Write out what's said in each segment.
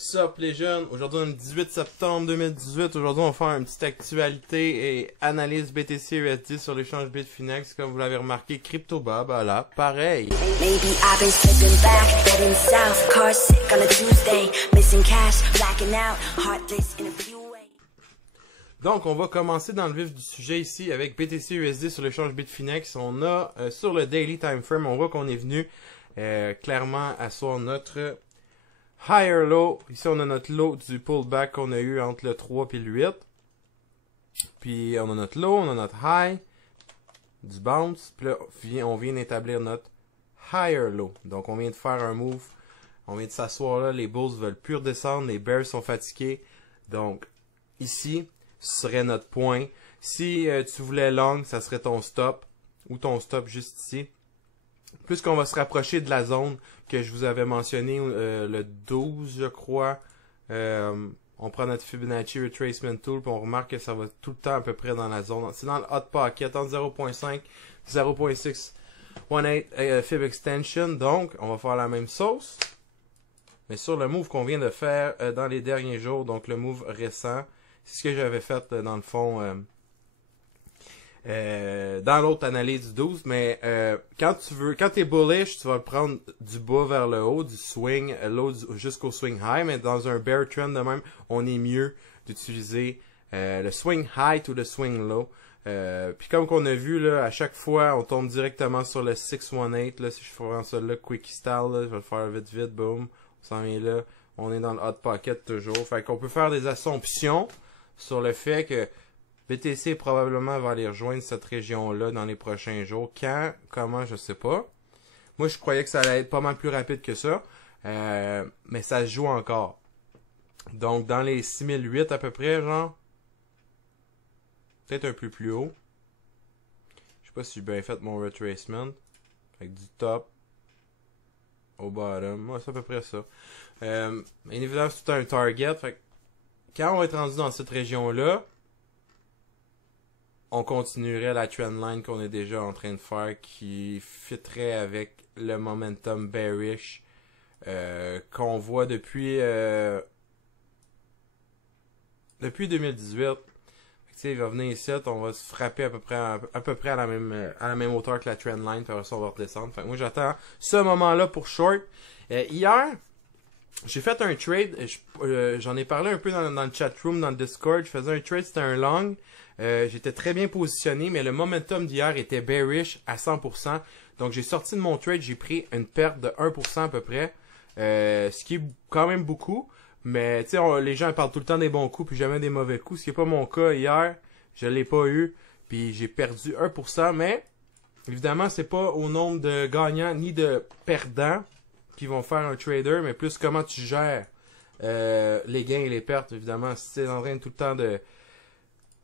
Sup les jeunes, aujourd'hui on est le 18 septembre 2018, aujourd'hui on va faire une petite actualité et analyse BTC/USD sur l'échange Bitfinex, comme vous l'avez remarqué, CryptoBob, là, pareil. Donc on va commencer dans le vif du sujet ici avec BTC/USD sur l'échange Bitfinex. On a sur le daily time frame, on voit qu'on est venu clairement asseoir notre higher low. Ici, on a notre low du pullback qu'on a eu entre le 3 et le 8. Puis, on a notre low, on a notre high du bounce. Puis là, on vient d'établir notre higher low. Donc, on vient de faire un move. On vient de s'asseoir là. Les bulls veulent plus redescendre. Les bears sont fatigués. Donc, ici, ce serait notre point. Si tu voulais long, ça serait ton stop. Ou ton stop juste ici. Plus qu'on va se rapprocher de la zone que je vous avais mentionné le 12, je crois, on prend notre Fibonacci Retracement Tool puis on remarque que ça va tout le temps à peu près dans la zone. C'est dans le hot pocket, entre 0.5 0.618 Fib Extension. Donc, on va faire la même sauce. Mais sur le move qu'on vient de faire dans les derniers jours, donc le move récent, c'est ce que j'avais fait dans le fond... dans l'autre analyse du 12, mais quand tu es bullish, tu vas prendre du bas vers le haut, du swing low jusqu'au swing high, mais dans un bear trend de même, on est mieux d'utiliser le swing high ou le swing low. Puis comme qu'on a vu, là, à chaque fois, on tombe directement sur le 618, là, si je fais ça là, quickie style, là, je vais le faire vite vite, boom, on s'en vient là, on est dans le hot pocket toujours. Fait qu'on peut faire des assumptions sur le fait que BTC probablement va aller rejoindre cette région-là dans les prochains jours. Quand, comment, je sais pas. Moi, je croyais que ça allait être pas mal plus rapide que ça. Mais ça se joue encore. Donc, dans les 6008 à peu près, genre. Peut-être un peu plus haut. Je sais pas si j'ai bien fait mon retracement. Avec du top au bottom. Ouais, c'est à peu près ça. Évidemment, c'est un target. Fait que quand on va être rendu dans cette région-là, on continuerait la trendline qu'on est déjà en train de faire qui fitterait avec le momentum bearish qu'on voit depuis 2018. Il va venir ici, on va se frapper à peu près à la même hauteur que la trendline, puis après ça on va redescendre. Fait que moi j'attends ce moment-là pour short. Hier, j'ai fait un trade, j'en ai parlé un peu dans le chat room, dans le Discord. Je faisais un trade, c'était un long. J'étais très bien positionné, mais le momentum d'hier était bearish à 100%. Donc j'ai sorti de mon trade, j'ai pris une perte de 1% à peu près. Ce qui est quand même beaucoup. Mais tu sais, les gens parlent tout le temps des bons coups puis jamais des mauvais coups. Ce qui n'est pas mon cas hier. Je l'ai pas eu. Puis j'ai perdu 1%. Mais évidemment, c'est pas au nombre de gagnants ni de perdants qui vont faire un trader, mais plus comment tu gères les gains et les pertes. Évidemment, si tu es en train tout le temps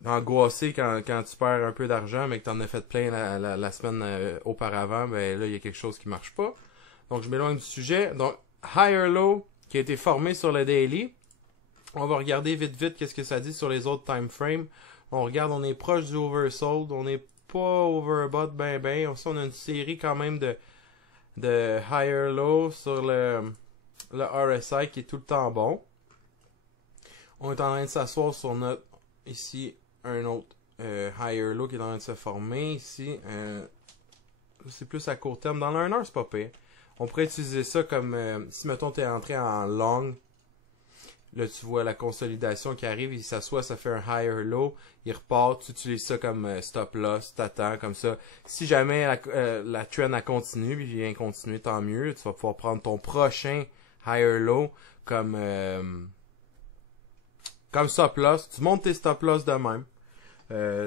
d'angoisser quand tu perds un peu d'argent, mais que tu en as fait plein la semaine auparavant, ben là, il y a quelque chose qui marche pas. Donc, je m'éloigne du sujet. Donc, higher low qui a été formé sur le daily. On va regarder vite qu'est-ce que ça dit sur les autres time frames. On regarde, on est proche du oversold. On n'est pas overbought ben. On a une série quand même de higher low sur le RSI qui est tout le temps bon. On est en train de s'asseoir sur notre, ici, un autre higher low qui est en train de se former. Ici, c'est plus à court terme. Dans le 1 heure, c'est pas pire. On pourrait utiliser ça comme, si mettons tu es entré en long, là tu vois la consolidation qui arrive, il s'assoit, ça fait un higher low, il repart, tu utilises ça comme stop loss, t'attends comme ça. Si jamais la trend a continué, puis il vient continuer, tant mieux, tu vas pouvoir prendre ton prochain higher low comme stop loss. Tu montes tes stop loss de même.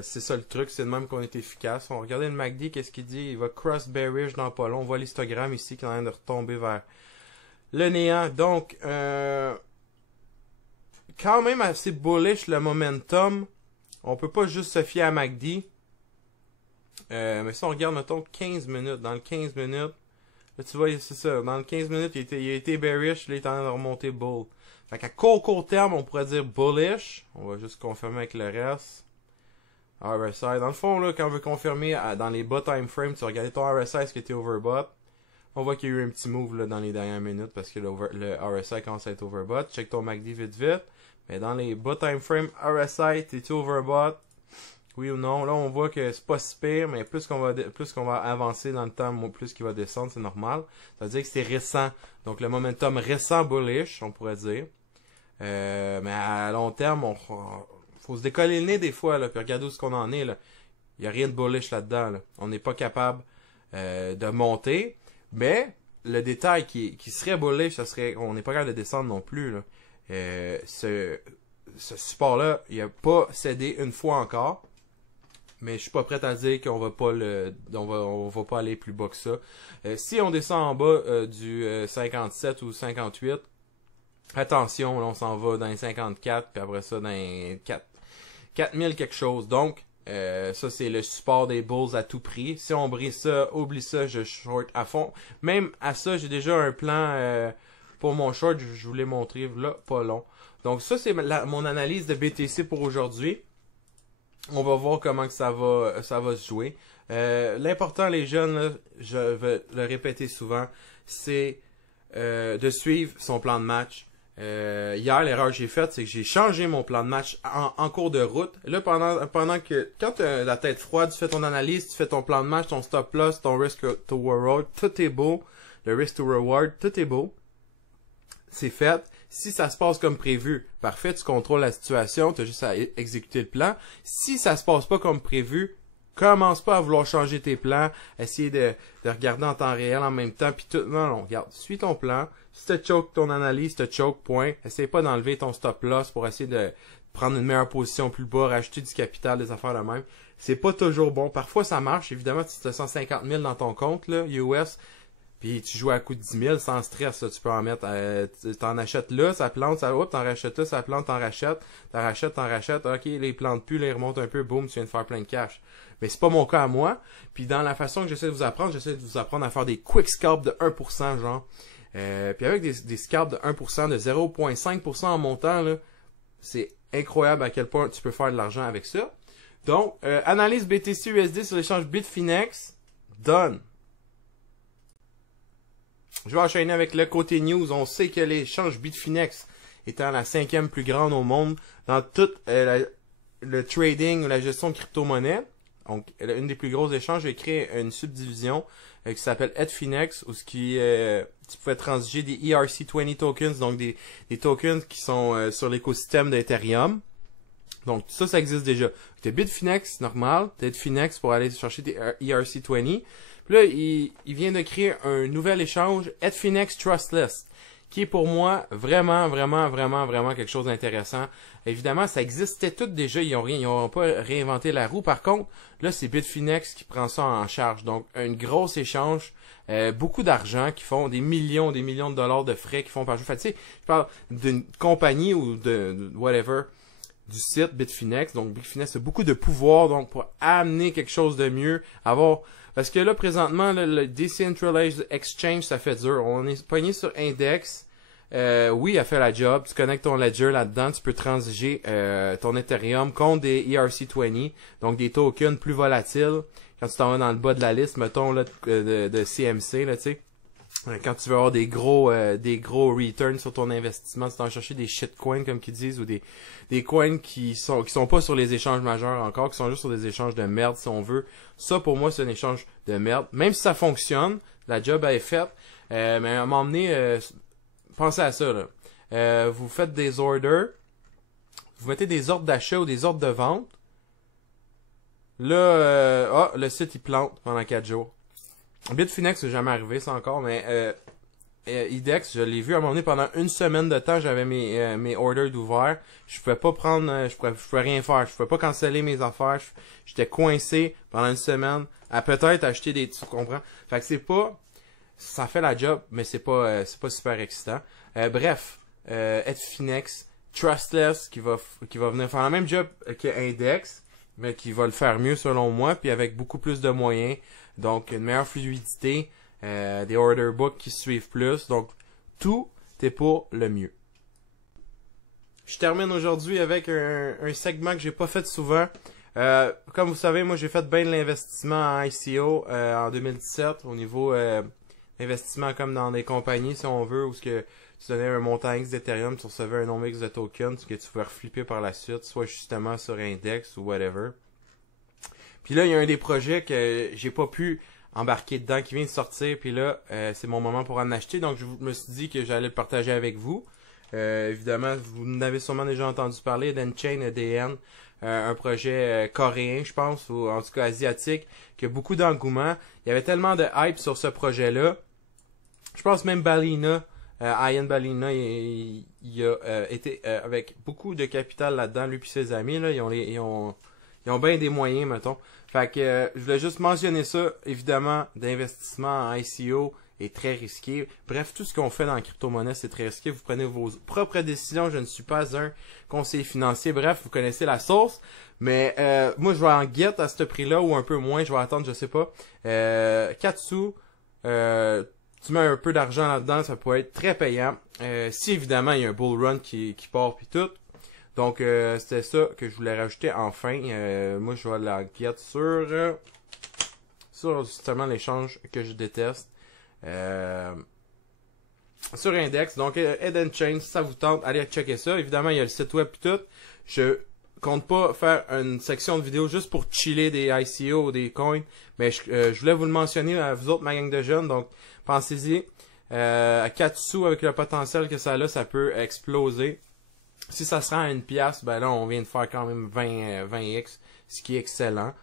C'est ça le truc, c'est de même qu'on est efficace. On va regarder le MACD, qu'est-ce qu'il dit? Il va cross bearish dans pas long. On voit l'histogramme ici qui est en train de retomber vers le néant. Donc, quand même assez bullish le momentum. On peut pas juste se fier à MACD. Mais si on regarde, mettons, 15 minutes. Dans le 15 minutes, là, tu vois, c'est ça. Dans le 15 minutes, il a été bearish. Là, il est en train de remonter bull. Fait qu'à court terme, on pourrait dire bullish. On va juste confirmer avec le reste. RSI. Dans le fond, là, quand on veut confirmer dans les bas time frames, tu vas regarder ton RSI, est-ce qu'il était overbought. On voit qu'il y a eu un petit move là, dans les dernières minutes parce que le RSI commence à être overbought. Check ton MACD vite. Mais dans les bas time frame RSI, t'es-tu overbought? Oui ou non? Là, on voit que c'est pas si pire, mais plus qu'on va avancer dans le temps, plus qu'il va descendre, c'est normal. Ça veut dire que c'est récent. Donc, le momentum récent bullish, on pourrait dire. Mais à long terme, faut se décoller le nez des fois, là, puis regarder où ce qu'on en est, là. Il n'y a rien de bullish là-dedans, là. On n'est pas capable de monter, mais le détail qui serait bullish, ça serait on n'est pas capable de descendre non plus, là. Ce support-là, il n'a pas cédé une fois encore. Mais je suis pas prêt à dire qu'on va pas on va pas aller plus bas que ça. Si on descend en bas du 57 ou 58, attention, là on s'en va dans les 54, puis après ça dans les 4000 quelque chose. Donc, ça c'est le support des bulls à tout prix. Si on brise ça, oublie ça, je short à fond. Même à ça, j'ai déjà un plan pour mon short, je vous l'ai montré là, pas long. Donc ça c'est mon analyse de BTC pour aujourd'hui. On va voir comment que ça va se jouer. L'important, les jeunes, là, je vais le répéter souvent, c'est de suivre son plan de match. Hier, l'erreur que j'ai faite, c'est que j'ai changé mon plan de match en cours de route. Là, quand tu as la tête froide, tu fais ton analyse, tu fais ton plan de match, ton stop loss, ton risk to reward, tout est beau. Le risk to reward, tout est beau. C'est fait. Si ça se passe comme prévu, parfait, tu contrôles la situation, tu as juste à exécuter le plan. Si ça se passe pas comme prévu, commence pas à vouloir changer tes plans, essayer de regarder en temps réel en même temps, puis tout. Non, regarde, suis ton plan. Si tu choke ton analyse, tu choke, point. Essaye pas d'enlever ton stop loss pour essayer de prendre une meilleure position plus bas, rajouter du capital, des affaires de même. C'est pas toujours bon. Parfois, ça marche. Évidemment, si tu as 150 000 dans ton compte, là, US, puis tu joues à coup de 10 000 sans stress, là, tu peux en mettre, t'en achètes là, ça plante, t'en rachètes là, ça plante, t'en rachètes, ok, les plantes plus, les remontent un peu, boum, tu viens de faire plein de cash. Mais c'est pas mon cas à moi, puis dans la façon que j'essaie de vous apprendre à faire des quick scalps de 1%, genre, puis avec des scalps de 1%, de 0,5% en montant, là, c'est incroyable à quel point tu peux faire de l'argent avec ça. Donc, analyse BTC USD sur l'échange Bitfinex, done. Je vais enchaîner avec le côté news. On sait que l'échange Bitfinex étant la 5e plus grande au monde dans tout le trading ou la gestion de crypto-monnaies. Donc, une des plus grosses échanges, j'ai créé une subdivision qui s'appelle Edfinex où tu pouvais transiger des ERC20 tokens, donc des tokens qui sont sur l'écosystème d'Ethereum. Donc, ça existe déjà. Tu as Bitfinex normal, tu as Edfinex pour aller chercher des ERC20. Puis là, il vient de créer un nouvel échange, Edfinex Trustless, qui est pour moi vraiment quelque chose d'intéressant. Évidemment, ça existait tout déjà, ils n'ont pas réinventé la roue. Par contre, là, c'est Bitfinex qui prend ça en charge. Donc, un gros échange, beaucoup d'argent, qui font des millions de dollars de frais qu'ils font par jour. Fait, tu sais, je parle d'une compagnie ou de whatever, du site Bitfinex. Donc, Bitfinex a beaucoup de pouvoir donc pour amener quelque chose de mieux, parce que là, présentement, le Decentralized Exchange, ça fait dur. On est pogné sur Index. Oui, elle fait la job. Tu connectes ton Ledger là-dedans. Tu peux transiger ton Ethereum contre des ERC20. Donc, des tokens plus volatiles. Quand tu t'en vas dans le bas de la liste, mettons, là, de CMC, là, tu sais. Quand tu veux avoir des gros returns sur ton investissement, tu vas chercher des shitcoins, comme qu'ils disent, ou des coins qui sont pas sur les échanges majeurs encore, qui sont juste sur des échanges de merde, si on veut. Ça, pour moi, c'est un échange de merde. Même si ça fonctionne, la job est faite, mais à un moment donné, pensez à ça, là. Vous faites des orders, vous mettez des ordres d'achat ou des ordres de vente. Là, le site, il plante pendant 4 jours. Bitfinex, c'est jamais arrivé, ça encore, mais IDEX, je l'ai vu à un moment donné pendant une semaine de temps, j'avais mes orders d'ouvert. Je pouvais pas prendre, je pouvais rien faire, je pouvais pas canceller mes affaires, j'étais coincé pendant une semaine à peut-être acheter tu comprends? Fait que ça fait la job, mais c'est pas super excitant. Bref, Edfinex, Trustless, qui va venir faire la même job que Index, mais qui va le faire mieux selon moi, puis avec beaucoup plus de moyens. Donc, une meilleure fluidité, des order books qui suivent plus. Donc, tout est pour le mieux. Je termine aujourd'hui avec un segment que j'ai pas fait souvent. Comme vous savez, moi, j'ai fait bien de l'investissement en ICO en 2017 au niveau investissement comme dans des compagnies, si on veut, où ce que tu donnais un montant X d'Ethereum, tu recevais un nombre X de tokens que tu pouvais reflipper par la suite, soit justement sur Index ou whatever. Puis là, il y a un des projets que j'ai pas pu embarquer dedans qui vient de sortir, puis là, c'est mon moment pour en acheter, donc je me suis dit que j'allais le partager avec vous. Évidemment, vous en avez sûrement déjà entendu parler d'Enchain EDN, un projet coréen, je pense, ou en tout cas asiatique, qui a beaucoup d'engouement. Il y avait tellement de hype sur ce projet-là. Je pense même Balina, Ian Balina, il a été avec beaucoup de capital là-dedans, lui et ses amis, là, ils ont bien des moyens, mettons. Fait que je voulais juste mentionner ça. Évidemment, d'investissement en ICO est très risqué. Bref, tout ce qu'on fait dans la crypto-monnaie, c'est très risqué. Vous prenez vos propres décisions. Je ne suis pas un conseiller financier. Bref, vous connaissez la sauce. Mais moi, je vais en get à ce prix-là ou un peu moins. Je vais attendre, je sais pas. 4 sous. Tu mets un peu d'argent là-dedans, ça peut être très payant. Si évidemment, il y a un bull run qui part puis tout. Donc, c'était ça que je voulais rajouter enfin. Moi, je vais la get sur justement l'échange que je déteste. Sur Index. Donc, Head & Chain, si ça vous tente, allez checker ça. Évidemment, il y a le site web et tout. Je compte pas faire une section de vidéo juste pour chiller des ICO ou des coins. Mais je voulais vous le mentionner à vous autres, ma gang de jeunes. Donc, pensez-y. À 4 sous avec le potentiel que ça a, ça peut exploser. Si ça se rend à une pièce, ben là, on vient de faire quand même 20x, ce qui est excellent,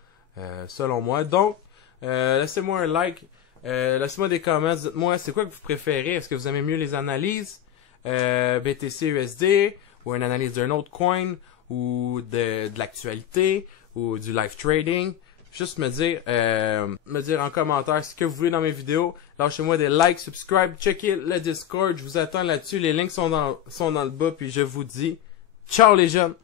selon moi. Donc, laissez-moi un like, laissez-moi des comments, dites-moi c'est quoi que vous préférez. Est-ce que vous aimez mieux les analyses BTC USD, ou une analyse d'un autre coin, ou de l'actualité, ou du live trading? Juste me dire en commentaire ce que vous voulez dans mes vidéos. Lâchez-moi des likes, subscribe, checkez le Discord. Je vous attends là-dessus. Les links sont dans le bas. Puis je vous dis, ciao les jeunes!